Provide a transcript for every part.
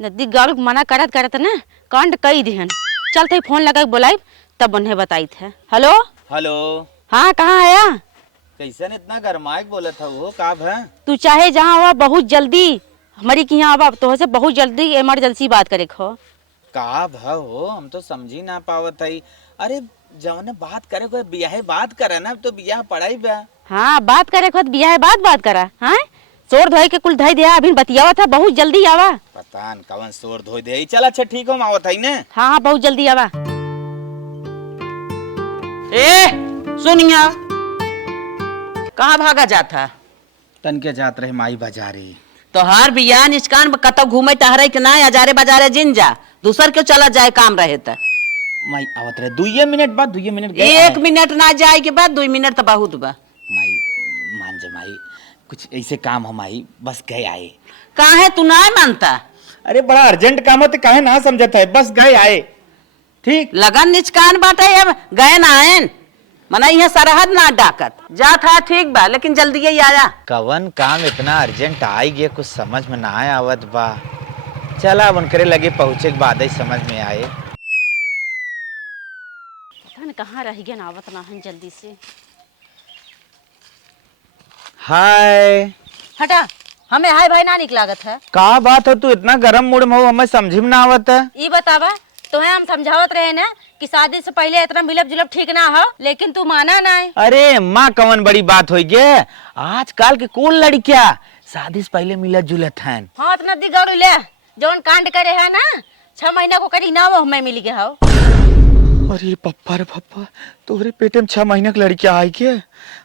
नदी गाड़ मना करत करत ना कांड कई दिहन। चल थे फोन लगा बोलाई तब उन्हें बताई थे। Hello hello. हाँ कहाँ आया? कैसन इतना गरमाइक बोला था वो काब है? तू चाहे जहाँ आवा बहुत जल्दी हमारी की यहाँ आवा तो से बहुत जल्दी इमरजेंसी बात करे खो। काब है वो हम तो समझी ना पावत है। अरे जवने बात करे कोई बियाह बात करे ना तो बियाह पढ़ाई बा। हाँ बात करे खुद बिया है बात करा। हाँ सोर धोए के कुल धोई दिया अभी बतियावा था बहुत जल्दी आवा। पता न कवन सोर धोई दे। चल अच्छा ठीक हो आवत है ने। हाँ हाँ बहुत जल्दी आवा। ए सुनिया कहाँ भागा जाता? तन के जात रहे माई बाजारी। तोहार बियाह निचकान कतौ घूमे टहरे के ना अजारे बाजारे जिन जा दूसर क्यों चला जाए काम रहे त माई आवत रहे 2 मिनट बाद 2 मिनट गए। 1 मिनट ना जाए के बाद 2 मिनट तो बहुत बा। माई मान जा माई कुछ ऐसे काम हो माई बस गए आए। काहे तू ना मानता? अरे बड़ा अर्जेंट काम है तो काहे ना समझता है बस गए आए। ठीक लगन निचकान बाटे अब गए ना आयन मना यहाँ सरहद ना डाकत जा था ठीक बा लेकिन जल्दी ही आया। कवन काम इतना अर्जेंट आई गया कुछ समझ में ना आया आवत बा। चला अब उनकरे लगे पहुंचे के बाद ही समझ में आए। पता न कहाँ रह गया ना आवत ना हन जल्दी से। हाय हटा हमें हाय भाई ना निकलागत है। का बात है तू इतना गरम मूड में हो हमें समझ में ना आवत है। ये बतावा तुम्हें हम समझावत रहे ना कि शादी से पहले इतना मिलब जुलब ठीक ना हो लेकिन तू माना ना है। अरे माँ कवन बड़ी बात हो गए आजकल के कौन लड़किया शादी से पहले मिलत जुलत हैं। हाँ इतना दी गौड़ ले जौन कांड करे है ना 6 महीना को करी ना वो हमें मिल गया हो। अरे पप्पा रे पप्पा तोहरे पेटे में 6 महीना की लड़किया आई के।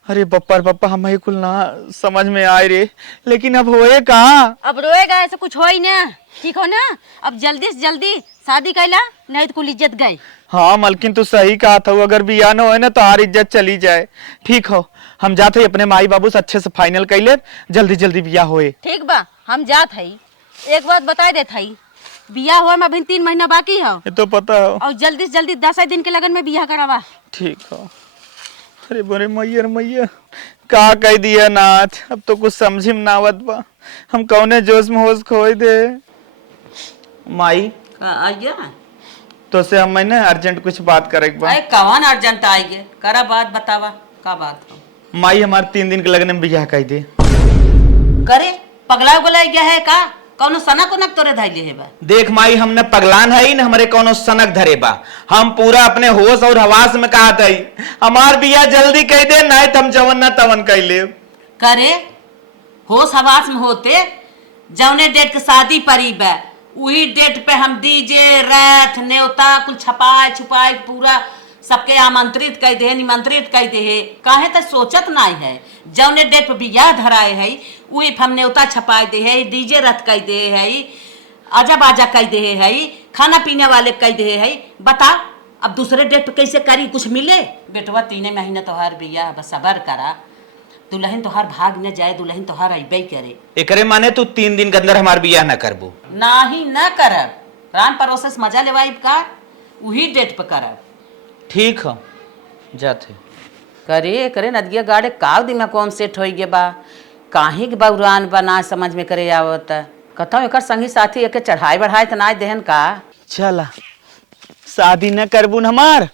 अरे पप्पा रे पप्पा हमें कुल ना समझ में आए रे लेकिन अब होए कहाँ। अब रोएगा ऐसे कुछ हो ही ना ठीक हो ना। अब जल्दी से जल्दी शादी कैला नहीं तो कुल इज्जत गई। हाँ मलकिन तू सही कहा था अगर बिया न होए ना तो हर इज्जत चली जाए। ठीक हो हम जाते ही अपने माई बाबू से अच्छे से फाइनल कर ले जल्दी जल्दी बिया होए। ठीक बा हम जात हई एक बात बता देत हई बिया हुआ में अभी 3 महीना बाकी हो। ये तो पता हो। और जल्दी से जल्दी 10 दिन के लगन में बिया करावा। ठीक हो। अरे बोरे मैयर मैया का कह दिया नाच अब तो कुछ समझ में ना आवत बा। हम कौने जोश में होश खोई दे। माई आइया तो से हम मैंने अर्जेंट कुछ बात करे बा। अरे कवन अर्जेंट आई गे करा बात बतावा का बात हो। माई हमारे 3 दिन के लगने में बियाह कह दे। करे पगला उगला गया है का कौनो सनक उनक तोरे धैले है बा। देख माई हमने पगलान है ही न हमारे कोनो सनक धरे बा। हम पूरा अपने होश और हवास में कहा था हमार बिया जल्दी कह दे नहीं तो हम जवन ना तवन कह ले। करे होश हवास में होते जौने डेट के शादी पड़ी बा वही डेट पे हम डीजे रात न्योता कुल छपाए छुपाए पूरा सबके आमंत्रित कह दे निमंत्रित कह दे काहे तो सोचत नहीं है जौने डेट पे बियाह धराए है वही हम न्योता छपाए दे है डीजे रथ कह दे है आजा बाजा कह दे है खाना पीने वाले कह दे है। बता अब दूसरे डेट पे कैसे करी कुछ मिले। बेटवा 3 महीने तोहार बियाह बस सबर करा दुल्हन तोहार भाग न जाए दुल्हन तोहार अबे करे। एकरे माने तू 3 दिन के अंदर हमार बियाह न करबो। नाही न करब रान प्रोसेस मजा लेवाइब का वही डेट पे करब। ठीक हो जाते करे करे नदिया गाड़े काव दिमाग कौन सेट हो गए बा काहे के बउरान बा ना समझ में करे आवत कथा एकर संगी साथी एके चढ़ाई बढ़ाई त ना देहन का। चला शादी न करबून हमार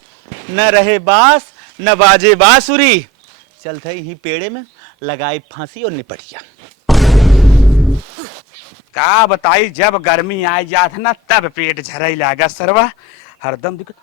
न रहे बास न बाजे बांसुरी चलते ही पेड़े में लगाई फांसी और निपटिया। का बताई जब गर्मी आ जात ना तब पेट झरई लागा सरवा हरदम दिक्कत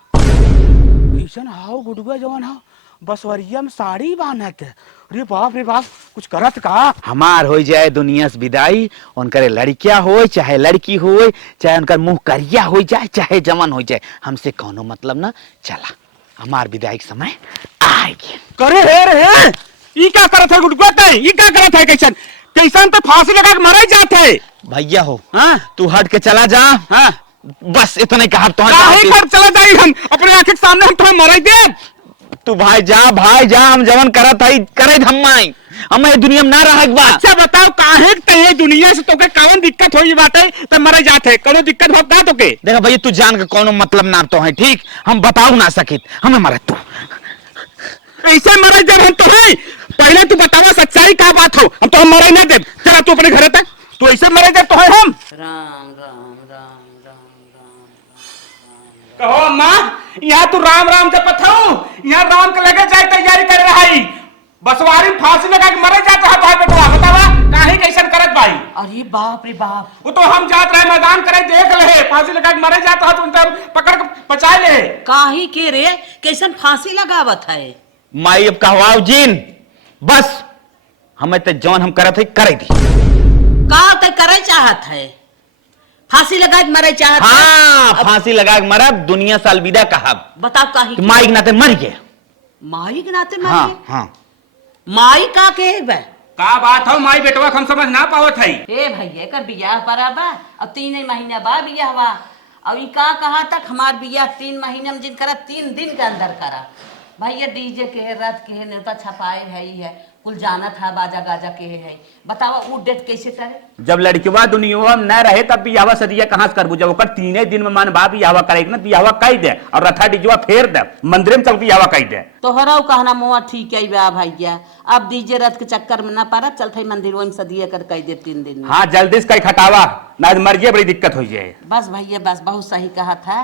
कैसन हाउ गुडुआ जवान हाउ बसवरिया में साड़ी बांधत। अरे बाप रे बाप कुछ करत का। हमार हो जाए दुनिया से विदाई उनकर लड़किया हो चाहे लड़की हो चाहे उनकर मुंह करिया हो जाए चाहे जमन हो जाए हमसे कोनो मतलब ना। चला हमार विदाई के समय आएगी। करे रे ई क्या करत है गुडुआ तय ई क्या करत है कैसन कैसन तो फांसी लगा के मरे जात है। भैया हो हां तू हट के चला जा। हां बस इतने कहा तो काहे कर चला जाई हम अपने आंख के सामने हम तुम्हें मरे दे। तू भाई जा हम जवन करत हई करे हम ये दुनिया में ना रह बा। अच्छा बताओ काहे तय दुनिया से तोके कौन दिक्कत होई बात है त मरे जात है कोनो दिक्कत होत ना तोके। देखा भैया तू जान के कोनो मतलब ना तो है ठीक हम बताऊ ना सकित हमें मरे तू ऐसे मरे जब हम तो है पहले तू बतावा सच्चाई का बात हो हम तो हम मरे ना दे। चला तू अपने घर तक तो ऐसे मरे जब तो है हम राम राम राम राम राम कहो अम्मा यहाँ तू राम राम से पथाऊ यहाँ राम के लगे जाए तैयारी कर रहा है बसवारी में फांसी लगा के मरे जाता है भाई बेटवा बतावा काहे कैसन करत भाई। अरे बाप रे बाप, वो तो हम जात रहे मैदान करे देख ले फांसी लगा के मरे जाता है तो उनका पकड़ के बचा ले। काहे के रे कैसन फांसी लगावत है। माई अब कहवाओ जीन बस हमें तो जौन हम करत है करे दी। का तय करे चाहत है, फांसी लगा के मरे चाहत है। हाँ फांसी लगा के मरब दुनिया से अलविदा कहब। बताओ काहे कि माई के नाते मर गए। माई के नाते मर हाँ गए? हाँ माई का के बे का बात हो माई बेटवा हम समझ ना पावत है। ए भैया कर बियाह परा बा अब 3 महीना बा बियाह बा। अब ई का कहा तक हमार बियाह 3 महीने में जिन करा 3 दिन के अंदर करा। भैया डीजे के रथ के नेता छपाए है ही है कुल जाना था बाजा गाजा के है। बताओ वो डेट कैसे करे। जब लड़कीवा दुनिया में न रहे तब बियावा सदिया कहाँ से करबू जब ओकर 3 दिन में मन बा बियावा करे ना बियावा कह दे और रथा डीजवा फेर दे मंदिर में चल बियावा कह दे। तोहरा कहना मुआ ठीक है बा भैया अब डीजे रथ के चक्कर में ना पारा चलते मंदिर वहीं सदिया कर कह दे 3 दिन में। हाँ जल्दी से कहीं खटावा ना मर बड़ी दिक्कत हो जाए। बस भैया बस बहुत सही कहा था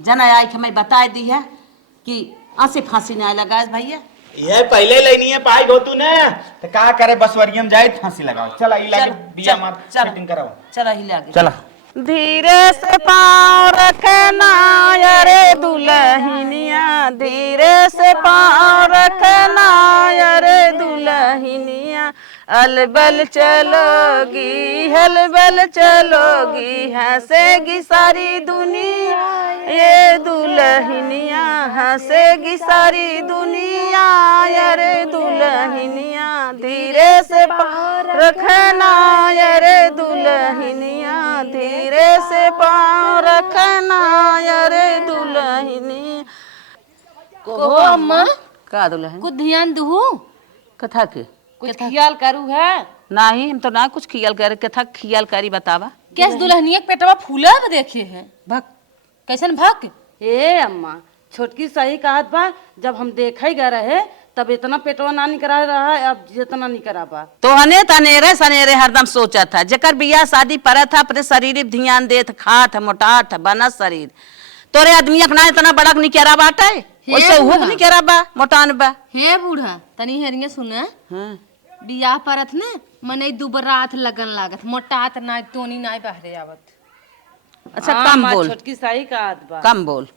जना आई हमें बता दी है कि आंसे फांसी नहीं लगा भैया। ये पहले लेनी है पाई हो तू ने तो का करे बसवरिया में जाए फांसी लगाओ। चला ई लागे बिया मार सेटिंग कराओ। चला ही लागे चला धीरे से पाँव रखना अरे दुल्हनिया, धीरे से पाँव रखना अरे दुल्हनिया, अलबल चलोगी हलबल चलोगी हंसेगी सारी दुनिया ये दुल्हनिया, हंसेगी सारी दुनिया अरे दुल्हनिया, धीरे से पाँव रखना अरे दुल्हनिया, धीरे से पाँव रखना अरे दुल्हनिया। को अम्मा का दुल्हन कुछ ध्यान दू कथा के कुछ ख्याल करू है। नहीं हम तो ना कुछ खियाल कर कथा खियाल करी बतावा। कैस दुल्हनिया के पेटवा फूला देखे है भक कैसन भक। ए अम्मा छोटकी सही कहत बा, जब हम देखे गए रहे तब इतना पेटवा ना निकरा रहा है अब जितना निकरा बा। तो हने तनेरे सनेरे हरदम सोचा था जकर बियाह शादी पर था अपने शरीर पे ध्यान देत खात मोटाट बना शरीर तोरे आदमी अपना इतना बड़ा निकरा बाटे वैसे हुक निकरा बा मोटान बा। हे बूढ़ा तनी हेरिया सुना बियाह परत ने मने दुबरात लगन लागत मोटात ना तोनी ना बाहरे आवत। अच्छा हाँ, कम अम्मा, बोल छोटकी सही कहत बा, कम बोल।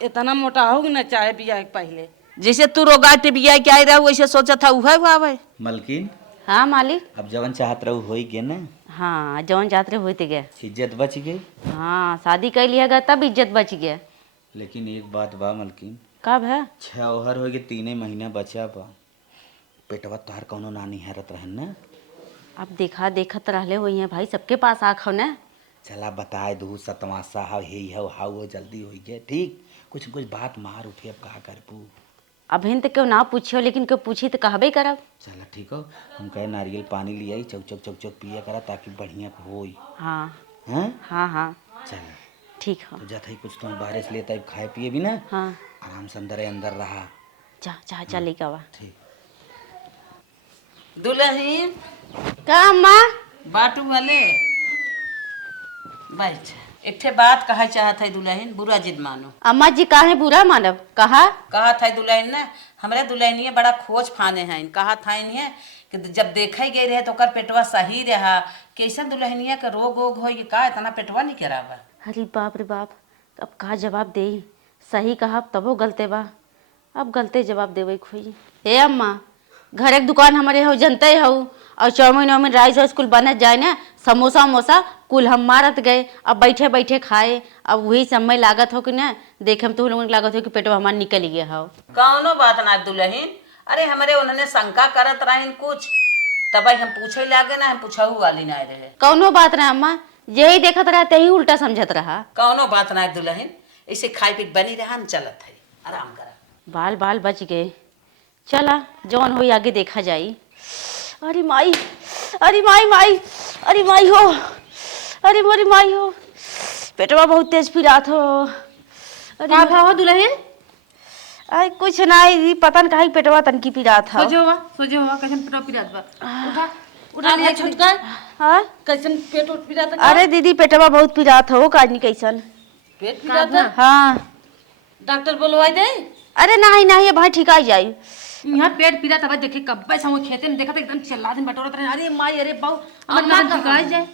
इतना मोटा हो ना चाहे बियाह के पहले। जैसे तू रोगा टिबिया के आई रहा वैसे सोचा था वह हुआ भाई। मलकिन हाँ मालिक। अब जवन चाहत रहू होई गे ना। हाँ जौन जात्रे होते गए। इज्जत बच गई। हाँ शादी कर लिया गया तब इज्जत बच गया। लेकिन एक बात बा मलकिन कब है 6 ओहर हो गए 3 महीना बचा बा पेटवा तोहर कौनो नानी हैरत रहन ना। अब देखा देखत रहले हुई है भाई सबके पास आँख हो ना। चला बताए दू सतमासा हा हे हो हाउ हो जल्दी हो गया ठीक कुछ कुछ बात मार उठे अब कहा कर पू। अभिन तो क्यों ना पूछियो लेकिन क्यों पूछी तो कहबे करब। चला ठीक हो हम कहे नारियल पानी ले आई चौक चौक चौक चौक पिया करा ताकि बढ़िया होई। हाँ हैं हाँ हाँ चला ठीक हो। तो जाता ही कुछ तो बाहर से लेता खाए पिए भी ना। हाँ आराम से अंदर अंदर रहा। जा जा चले का बा। ठीक दुल्हन का अम्मा बाटू वाले बैठ एक ठे बात कहा चाहत है दुल्हन बुरा जिद मानो। अम्मा जी काहे बुरा मानब कहा। कहा था दुल्हन ने हमरे दुल्हनिया बड़ा खोज फाने हैं कहा था इन्हें कि जब देखे गए रहे तो कर पेटवा सही रहा कैसन दुल्हनिया का रोग वोग हो ये का इतना पेटवा नहीं करावा। अरे बाप रे बाप अब का जवाब दे सही कहा तबो गलते बा अब गलते जवाब देवे खोई। हे अम्मा घर एक दुकान हमारे हो जनते हो और चाउमीन वाउमीन राइस वाइस कुल बनत जाए ना समोसा वमोसा कुल हम मारत गए अब बैठे बैठे खाए अब वही समय लागत हो कि ना देखे में तो लोगों लागत हो कि पेटवा हमारा निकल गया हो। कौनो बात ना दुल्हन अरे हमारे उन्होंने शंका करत रहे कुछ तब हम पूछे लागे ना हम पूछहू वाली ना रहे। कौनो बात ना अम्मा यही देखत रहा तही उल्टा समझत रहा। कौनो बात ना दुल्हन ऐसे खाई पी बनी रहा हम चलत है आराम करा। बाल बाल बच गए चला जौन हो आगे देखा जाई। अरे माई अरे माई माई अरे माई हो अरे मोरी माई हो पेटवा बहुत तेज पिरात हो। अरे का भाव दुल्हन अरे कुछ नहीं पता नहीं काहे पेटवा तनकी पिरात हो। सोजो हुआ कैसन पेटवा पिरात बा। उठा उठा लिया छुटका हाँ कैसन पेट उठ पिरा था अरे दीदी पेटवा बहुत पिरात हो काजनी कैसन पेट पिरा था हाँ डॉक्टर बुलवाई दे अरे नहीं नहीं भाई ठीक आ जाई यहाँ पेट पीरा था देखे कब्बे से खेते में देखा था एकदम चिल्ला दिन बटोरत रहे अरे माई अरे बाऊ अम्मा ठिकाई जाए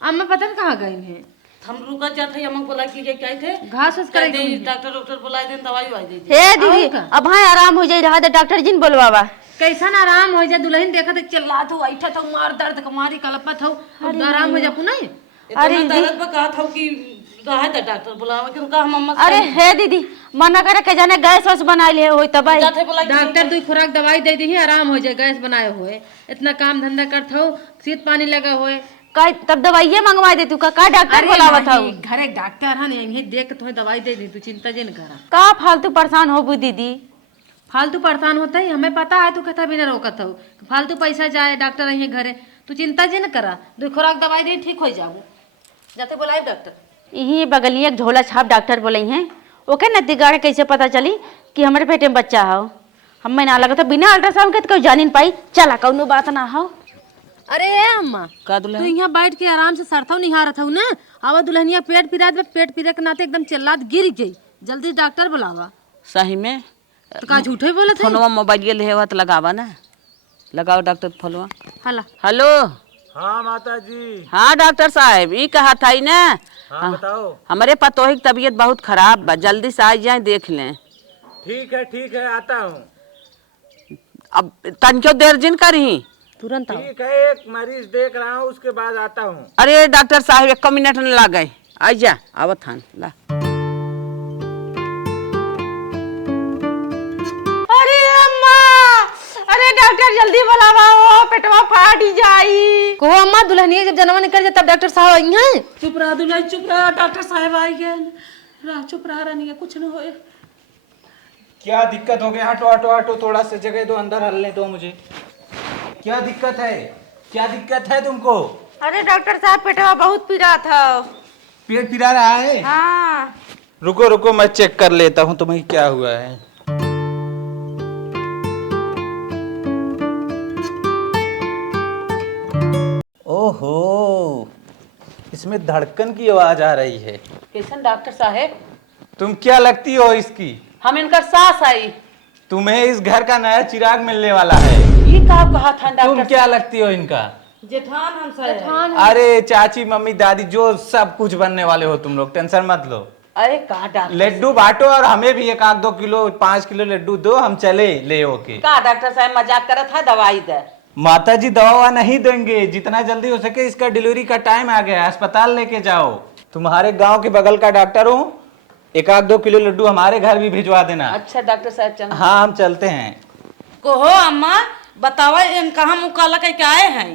अम्मा पता नहीं कहाँ गई है हम रुका जाते अम्मा बोला कि ये क्या थे घास उस करे डॉक्टर डॉक्टर बुलाए दें दवाई वाई दे हे दीदी अब भाई आराम हो जाई रहा तो डॉक्टर जी ने बोलवावा कैसा ना आराम हो जाए दुल्हन देखा था चिल्ला था ऐठा था मार दर्द कमारी कलपत हो अब आराम हो जा पुनः अरे दर्द पर कहा था कि रहा था डॉक्टर बुलावा कि रुका हम अम्मा अरे हे दीदी मना करे के जाने गैस वैस बना लिए हो तब जाते बोला कि डॉक्टर दो खुराक दवाई दे दी आराम हो जाए गैस बनाए हुए इतना काम धंधा करते हो शीत पानी लगा हुए तब दवाइये मंगवा दे तू का डॉक्टर बोलावा था घरे डॉक्टर है यही देख के तुम्हें दवाई दे दी तू चिंता जिन करा का फालतू परेशान हो दीदी फालतू परेशान होता ही हमें पता है तू कहता बिना रोकत हो फालतू पैसा जाए डॉक्टर यही घरे तू चिंता जिन करा दो खुराक दवाई दे ठीक हो जाओ जाते बुलाए डॉक्टर यही बगलिया झोला छाप डॉक्टर बोले हैं ओके न दिगाड़े कैसे पता चली कि हमारे पेटे में बच्चा हो हमें ना लगा था बिना अल्ट्रासाउंड के तो कोई जान नहीं पाई चला कौनो बात ना हो अरे अम्मा का तू यहाँ बैठ के आराम से सरथौ निहारत हूँ ना आवा दुल्हनिया पेट पिरात पेट पिरे के नाते एकदम चिल्लात गिर गई जल्दी डॉक्टर बुलावा सही में तो का झूठे बोले थे फोनवा मोबाइल ले हुआ तो लगावा ना लगाओ डॉक्टर फोनवा हला हेलो हाँ माता जी हाँ डॉक्टर साहब ये कहा था ही ना हाँ बताओ हमारे पतोही की तबीयत बहुत खराब बा जल्दी से आ जाए देख लें ठीक है आता हूँ अब तनिको देर जिन करी तुरंत आओ ठीक है एक मरीज देख रहा हूँ उसके बाद आता हूँ अरे डॉक्टर साहब एक मिनट न लग गए आ जा आवत हन ला अरे अम्मा अरे डॉक्टर जल्दी बुलावा हो पेटवा फाट जाई को अम्मा दुल्हनिया जब जन्म निकल जाए तब डॉक्टर साहब आई हैं चुप रहा दुलाई चुप रहा डॉक्टर साहब आई गए रहा चुप रहा नहीं कुछ न होए क्या दिक्कत हो गया? हटो हटो हटो, थोड़ा सा जगह दो, अंदर हलने दो मुझे। क्या दिक्कत है? क्या दिक्कत है तुमको? अरे डॉक्टर साहब पेटवा बहुत पीड़ा था। पेट पिरा रहा है? हाँ रुको रुको, मैं चेक कर लेता हूँ तुम्हें क्या हुआ है। ओहो, इसमें धड़कन की आवाज आ रही है। कैसन डॉक्टर साहब? तुम क्या लगती हो इसकी? हम इनका सास आई। तुम्हें इस घर का नया चिराग मिलने वाला है। ये कहा था तुम डॉक्टर? क्या लगती हो इनका? जेठान हम साहब। अरे चाची मम्मी दादी जो सब कुछ बनने वाले हो तुम लोग, टेंशन मत लो। अरे कहा डॉक्टर? लड्डू बांटो और हमें भी एक आध 2 किलो 5 किलो लड्डू दो, हम चले ले होके। कहा डॉक्टर साहब मजाक करा था, दवाई दे। माता जी दवा नहीं देंगे, जितना जल्दी हो सके। इसका डिलीवरी का टाइम आ गया, अस्पताल लेके जाओ। तुम्हारे गांव के बगल का डॉक्टर हूँ, एक आध 2 किलो लड्डू हमारे घर भी भिजवा देना। अच्छा डॉक्टर साहब चल। हाँ हम चलते हैं। कहो अम्मा बतावा इन कहाँ मुकाला कह के आए हैं?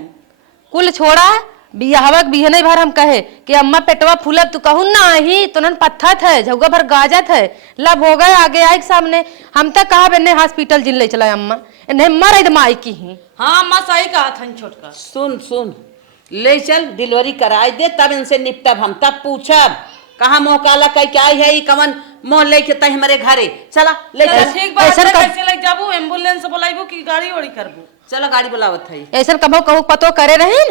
कुल छोड़ा बियाहवक बिहने भर हम कहे कि अम्मा पेटवा फूलब तू कहूँ ना ही तुरंत पत्थर थे झुग्गा भर गाजत है लब हो गए आगे आए सामने। हम तक कहा बेने हॉस्पिटल जिन ले चला अम्मा इन्हें मर माई की ही। हाँ अम्मा सही कहा था छोटका। सुन सुन, ले चल डिलीवरी कराई दे, तब इनसे निपटब हम, तब पूछब कहाँ मुँह काला कह के आई है, कमन मोह लेके तय हमारे घरे। चला ले चल। ठीक बात है, कैसे लग जाबू? एम्बुलेंस बुलाइबू कि गाड़ी वाड़ी करबू? चलो गाड़ी बुलावत है। ऐसा कबो कहू पतो करे रही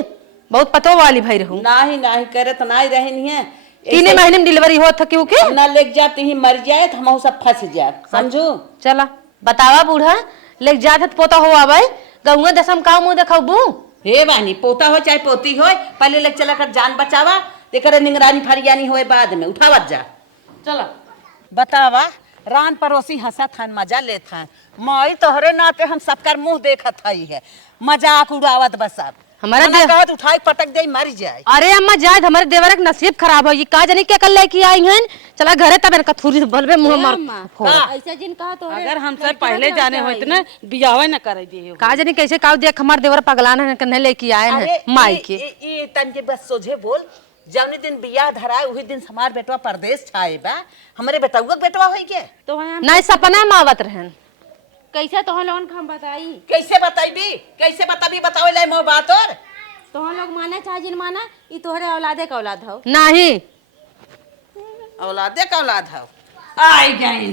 बहुत पतो वाली भाई रहूं। नाही नाही करे तो नाही रहनी है। 3 महीने में डिलीवरी हो था क्योंकि ना ले जाते ही मर जाए तो हम सब फंस जाए, समझू? चला बतावा बूढ़ा ले जात तो पोता हो आवे गौवा दसम का मुंह देखबू। हे बानी पोता हो चाहे पोती हो, पहले ले चला कर जान बचावा, तेकर निगरानी फरियानी होए बाद में उठावत जा। चलो बतावा रान पड़ोसी हंसत हन, मजा लेत हन। माई तोहरे नाते हम सबकर मुंह देखत हई है, मजाक उड़ावत बस। अब हमारा मना कहत उठाई पटक दे मर जाए। अरे अम्मा जायद हमारे देवर के नसीब खराब हो, ये का जानी क्या कर लेके आई हैं। चला घरे तब इनका थूरी बलबे मुंह मार ऐसा जिन कहा तो अगर हमसे पहले जाने होते ना बियाह न करे दिए। का जानी कैसे का देख हमारे देवर पगलान है कन्हे लेके आए हैं माई के। ये तन के बस सोझे बोल, जवनी दिन बियाह धराए वही दिन हमार बेटवा परदेश छाए बा, हमारे बेटवा बेटवा होई के तो हम नहीं सपना में आवत रहन। कैसे तो हम लोगन हम बताई कैसे बताइबी? कैसे बताबी? बतावे ला मोह बात। और तो हम लोग माने चाहे जिन माना ये तोहरे औलादे का औलाद हो। नहीं औलादे का औलाद हो। आई गईन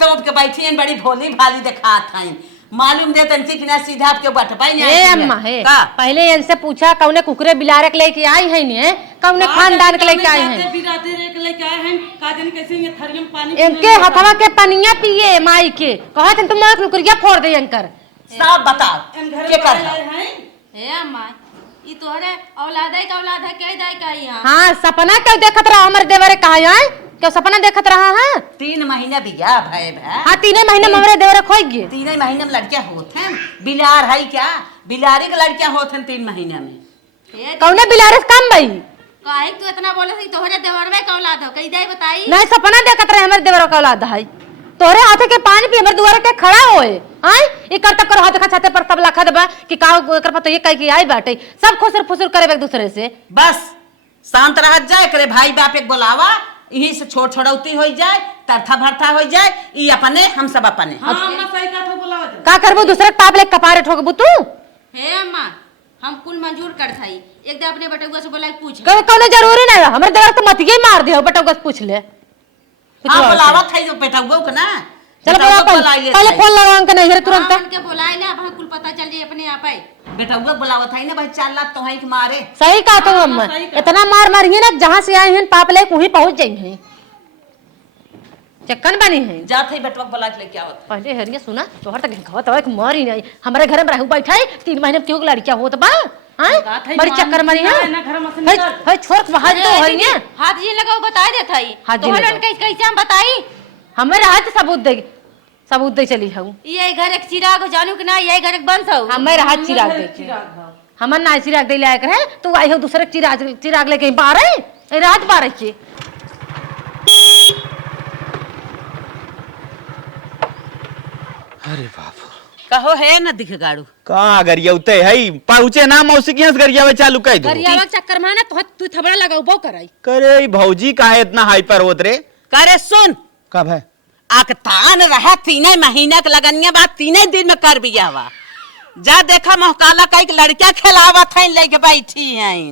तो के बैठी बड़ी भोली भाली दिखात हईन। मालूम दे तनकी कि ना सीधा आपके बटपाई नहीं हे अम्मा हे पहले इनसे पूछा कौने कुकरे बिलारे के लेके आई है नहीं कौने खानदान के लेके आई है इनके हथवा के पनिया पिए माई के कहत तुम कुकरिया फोड़ दे अंकर साफ बताओ के कर हे अम्मा ई तोहरे औलाद है का औलाद है कह दाई का यहाँ हाँ सपना क्यों देखत रहा हमर देवरे कहा है क्यों सपना देखत रहा है 3 महीना बिया भाई भाई हाँ 3 महीने में हमरे देवरे खोई गए 3 महीने में लड़कियां होते हैं बिलार है क्या बिलारी के लड़कियां होते हैं 3 महीने में कौने बिलारे से कम भाई काहे तू इतना बोले थी तोहरे देवरवे का औलाद हो कह दाई बताई नहीं सपना देखत रहे हमरे देवरे का औलाद है तोरे हाथे के पानी पी हमर दुआरे के खड़ा होए आय ई करता कर हाथ का छाते पर सब लखा देबा कि का एकर पतो ये कह के आई बाटे सब खुसर फुसर करे एक दूसरे से बस शांत रह जाए करे भाई बाप एक बोलावा यही से छोड़ छोड़ौती हो जाए तरथा भरथा हो जाए ई अपने हम सब अपने का करबो दूसरे पाप ले कपारे ठोकबू तू हे अम्मा हम कुल मंजूर कर थाई एक दे अपने बटुआ से बोला पूछ कहे कोनो जरूरी नहीं है हमरे देवर तो मतिए मार दियो बटुआ से पूछ ले हां बोलावा थाई जो बेटा गो के ना चल पहले फोन लगावन के नहीं तुरंत के बोलाए ले अब कुल पता चल जाए अपने आप आई बेटा वो बुलावा था ना भाई 4 लाख तो है कि मारे सही कहा तो हम इतना मार मारिए ना जहां से आए हैं पाप ले वहीं पहुंच जाएंगे चक्कन बनी है जात है बेटवा बुला के लेके आवत पहले हरिया सुना तोहर तक कहत है कि मारी नहीं हमारे घर में रहू बैठा 3 महीने में क्यों लड़कियां होत बा हां बड़ी चक्कर मारी है है छोड़ बाहर तो है ने हाथ जी लगाओ बता दे थाई तोहरन कैसे हम बताई हमारे हाथ सबूत दे चली हूं ये घर एक चिराग जानू कि ना ये घर एक बंस हो हमारे हाथ चिराग दे हमर ना चिराग दे लायक है तू आई हो दूसरे चिराग लेके बारे रात 12 के अरे बाप कहो है ना दिख गाड़ू कहाँ गरिया उते है पहुंचे ना मौसी की हंस गरिया में चालू कर दो गरियावा चक्कर में ना तू थबड़ा लगाऊ बो कराई करे भौजी काहे इतना हाइपर होत रे करे सुन कब है आकतान रहा 3 महीना के लगनिया बाद 3 दिन में कर बिया हुआ जा देखा मोहकाला का एक लड़कियां खिलावत है लेके बैठी हैं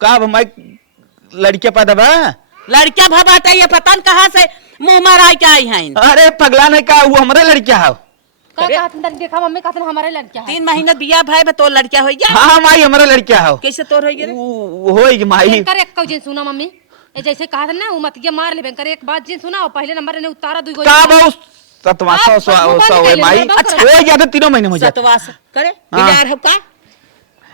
कब मैं लड़के पैदा बा लड़कियां भबाटा ये पता न कहां से मुंह मारा के आई हैं अरे पगला नहीं का वो हमारे लड़किया हो का कहत देखा मम्मी कहत हमारे लड़किया है 3 महीना बिया भाई तो लड़किया हो गया हां माई हमारे लड़किया हो कैसे तोर हो गया होई माई कर एक कौ जिन सुना मम्मी ए जैसे कहा था ना वो मत के मार लेबे कर एक बात जिन सुना पहले नंबर ने उतारा दुई गो का बहु सतवा सौ है माई अच्छा हो गया तो 3 महीने हो जाए सतवास करे बिलार हो का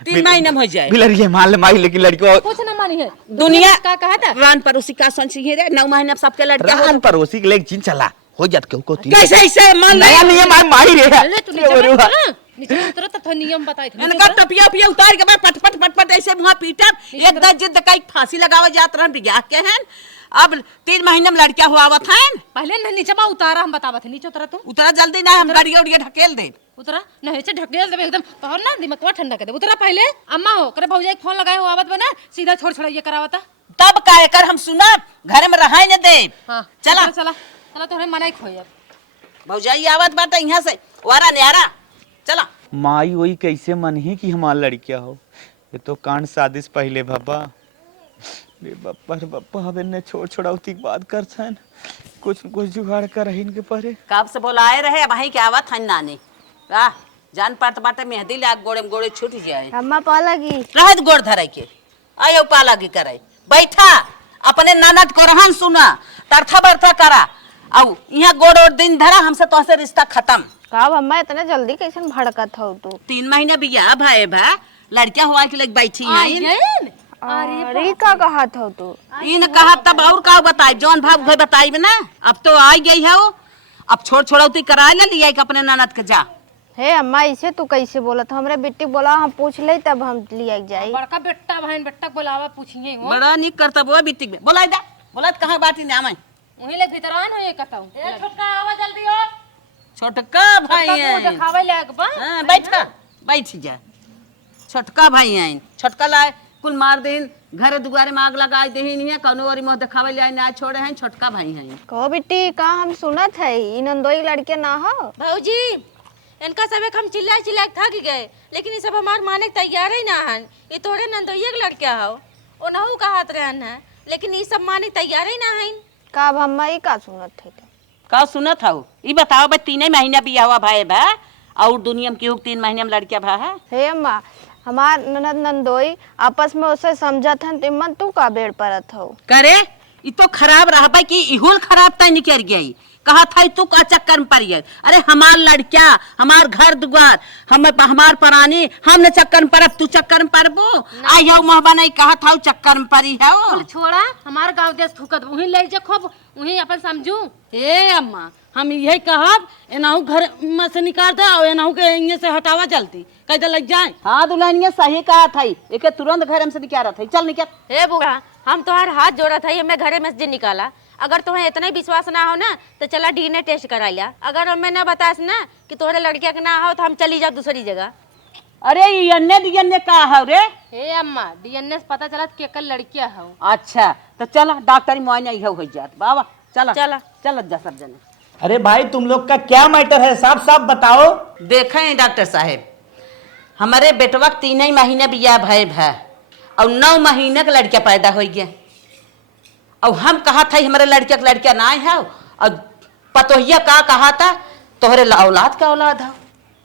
3 महीने में हो जाए बिलरिए मान ले माई लेकिन लड़को कुछ ना मानी है दुनिया का कहा था रान पर उसी का संसी रे 9 महीने में सबके लड़कियां रान पर उसी के लेक चिन चला हो जात के को 3 कैसे ऐसे मान ले नया नियम है माई रे ले तू नीचे उतर तो नियम बताई थी इनका टपिया पिया उतार के बाद पट पट पट पट ऐसे मुंह पीटब एक दस जिद का फांसी लगावे जात रहन बियाह के हैं अब 3 महीने में लड़कियां हुआवत हैं पहले न नीचे बा उतारा हम बतावत नहीं नीचे उतरा तू उतरा जल्दी ना हम गाड़ी उड़िए ढकेल दे उतरा नहीं से ढकेल दे एकदम तोहर ना दिमाग ठंडा कर दे उतरा पहले अम्मा हो करे भौजा एक फोन लगाए हो आवत बना सीधा छोड़ छोड़ ये करावता तब काहे कर हम सुना घर में रहाय न दे हां चला चला चला तोहरे मनाई खोय भौजाई आवत बाटे यहां से वारा न्यारा चला माई वही कैसे मन ही कि हमार लड़किया हो ये तो कांड शादी से पहले बाबा रे बप्पा हवे ने छोड़ छोड़ौती की बात कर छन कुछ जुगाड़ कर इनके परे कब से बोलाए रहे वहीं के आवत हन नानी वाह जान पात बाटे मेहंदी लाग गोड़े में गोड़े छूट जाए अम्मा पा लगी रहत गोड़ धराई के आयो पाला की करे बैठा अपने ननद को रहन सुना तरथा बरथा करा अब यहाँ गोड़ और दिन धरा हमसे तो से रिश्ता खत्म का अम्मा इतना जल्दी कैसे भड़कत हो तू 3 महीने बिया भाई भा लड़कियां हुआ के लिए बैठी हैं अरे का कहा था तू इन कहा तब और का बताई जौन भाव भाई बताई ना अब तो आ गई है वो अब छोड़ छोड़ौती करा ले लिया अपने ननद के जा हे अम्मा इसे तू कैसे बोला था हमरे बेटी बोला हम पूछ ले तब हम लिया जाई बड़का बेटा बहन बेटा बोलावा पूछिए वो बड़ा निक करता वो बिटिक में बोला दा बोला कहां बाटी ने आवे वही ले भीतरान हो ये कताऊ ए छोटका आवा जल्दी हो छोटका भाई है दिखावे ले बा हां बैठ जा छोटका भाई है छोटका लाए कुल मार देन घर दुआरे में आग लगा देही नहीं है कौनो और मुंह दिखावे ले ना छोड़े हैं छोटका भाई हैं कहो बेटी का हम सुनत है इन नंदोई लड़के ना हो भौजी इनका सब हम चिल्ला थक गए लेकिन ये सब हमार माने तैयार ही ना हन ये तोड़े नंदोइये के लड़के हो ओ नहु कहत रहन है लेकिन ये सब माने तैयार ही ना हन का अब हम ई का सुनत है का सुनत हो ई बताओ बे 3 महीना बिया हुआ भाई बा और दुनिया में केहू 3 महीने में लड़किया भा है हे अम्मा हमार ननद नंदोई आपस में उसे समझत हन तिमन तू का बेड़ परत हो। करे ई तो खराब रहा भाई कि इहुल खराब तय निकल गई कहा था तू का चक्कर में पड़ गई। अरे हमार लड़किया हमार घर दुआर हमार परानी हमने चक्कर में पड़ब तू चक्कर में पड़बो आई हो मोहबा नहीं कहा था चक्कर में पड़ी है बोले, छोड़ा हमार गांव देश फुकत वहीं ले जा खूब वहीं अपन समझू। हे अम्मा हम यही कहब एनाहू घर में से निकाल दे और एनाहू के इन्हें से हटावा जल्दी कैसे लग जाए। हाँ दुल्हनिया सही कहा था एक तुरंत घर में से निकाल रहा था चल निकल। हे बुआ हम तोहार हाथ जोड़ा था हमें घरे में से निकाला। अगर तुम्हें इतना ही विश्वास ना हो ना तो चला डीएनए टेस्ट करा लिया। अगर हमें ना बतास ना कि तोहरे लड़किया के ना हो तो हम चली जाओ दूसरी जगह। अरे ये का है रे। हे अम्मा डीएनए से पता चला केकर लड़किया हो। अच्छा तो चला डॉक्टरी मुआयना यह हो जात बाबा चला चला। चल जा सब जने। अरे भाई तुम लोग का क्या मैटर है साफ साफ बताओ। देखें डॉक्टर साहब हमारे बेटवा 3 ही महीने बिया भय है और 9 महीने का लड़किया पैदा हो गया और हम कहा था हमारे लड़किया ना है और पतोहिया का कहा था तोहरे औलाद का औलाद है।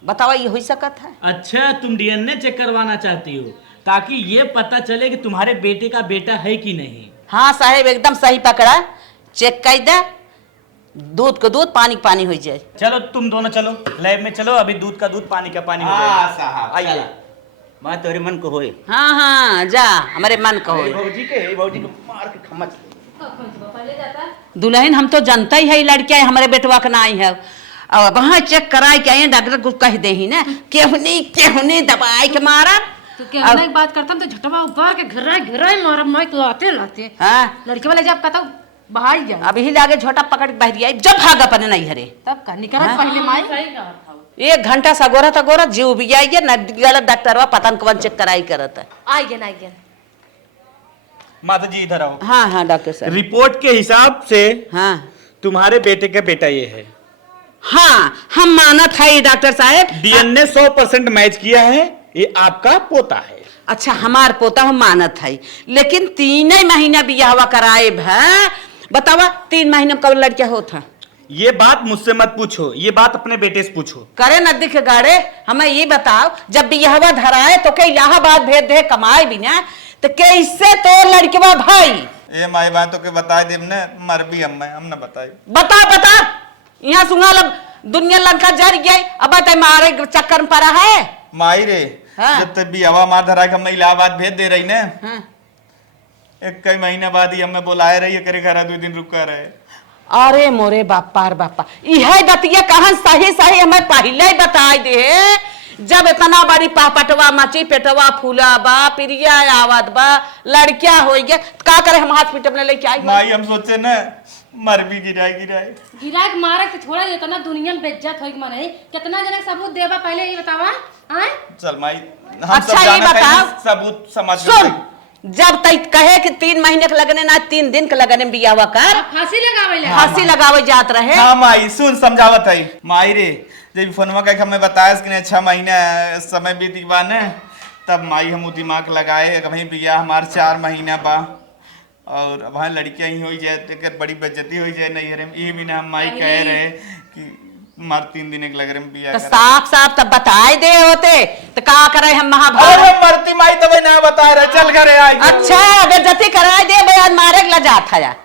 बताओ ये हो सकत है। अच्छा तुम डीएनए चेक करवाना चाहती हो ताकि ये पता चले कि तुम्हारे बेटे का बेटा है कि नहीं। हाँ साहेब एकदम सही पकड़ा चेक कर दे दूध को दूध पानी पानी हो जाए। चलो तुम दोनों चलो लैब में चलो अभी दूध का दूध पानी का पानी हो हाँ जाएगा। साहब आइए। मैं तोरे मन को होए हाँ हाँ जा हमारे मन को भौजी को मार के खमच। दुल्हन हम तो जानता ही है लड़किया हमारे बेटवा का नाई है और वहाँ चेक कराए के आए डॉक्टर को कह दे ही ना केहनी दवाई के मारा तो कहना एक बात करता तो झटवा ऊपर के घिरा मारब माइक लाते हाँ लड़की वाले जब कहता बाहर जाए अब ही लागे झोटा पकड़ के बहरी आई जब भाग अपने नहीं हरे तब का निकल पहले माई 1 घंटा सगोरा तगोरा जीव भी आई न गलत डॉक्टरवा पता न कौन चेक कराई करत है। आई गया माता जी इधर आओ। हाँ हाँ डॉक्टर साहब रिपोर्ट के हिसाब से हाँ तुम्हारे बेटे का बेटा ये है। हाँ हम मानत है डॉक्टर साहब डीएनए 100% मैच किया है ये आपका पोता है। अच्छा हमार पोता हम मानत है लेकिन 3 महीना बियाहवा कराए है बतावा 3 महीने में कब लड़किया होता ये बात मुझसे मत पूछो ये बात अपने बेटे से पूछो। करे नदी के गाड़े हमें ये बताओ जब बियाहवा धराए तो के इलाहाबाद भेज दे कमाए बिना तो कैसे तो लड़कवा भाई ये माई बात तो के बता देब ने मर भी हम न बताई बता यहाँ सुना लब दुनिया लंका जर गई अब बता मारे चक्कर में पड़ा है माई रे हाँ। जब तक भी हवा मार धरा के हम इलाहाबाद भेज दे रही ने हाँ। एक कई महीने बाद ही हमें बुलाए रही करे घर 2 दिन रुका रहे। अरे मोरे बापा यह बतिया कहाँ सही हमें पहले ही बताई दे जब इतना बड़ी पटवा मची पेटवा फूला बा प्रिया आवत बा लड़किया हो गया का करे हम हॉस्पिटल में लेके आई माई हम सोचे न मर भी गिराए गिरा के मारे के छोड़ा इतना दुनिया में बेइज्जत होई माने कितना जने सबूत देबा पहले ये बतावा हैं। चल माई हम अच्छा, सब ये जानत हई बताओ। सबूत समझ सुन जब तक कहे कि 3 महीने के लगने ना 3 दिन के लगने बियावा कर फांसी लगावे ले फांसी लगावे जात रहे। हाँ माई सुन समझावत है माई रे जब फोनवा का हमें बताया कि 6 महीने समय बीत बा ने तब माई हम दिमाग लगाए कहीं बिया हमार 4 महीना बा और अब हाँ लड़कियां ही हो जाए तो बड़ी बेइज्जती हो जाए नहीं हरे ये भी ना हम माई कह रहे कि मार 3 दिन एक लग रहे बिया तो साफ तब बताए दे होते तो का करे हम अरे महाभारत। मरती माई तब ना बता रहे चल करे आई अच्छा बेइज्जती कराए दे बयान मारे ला जात है।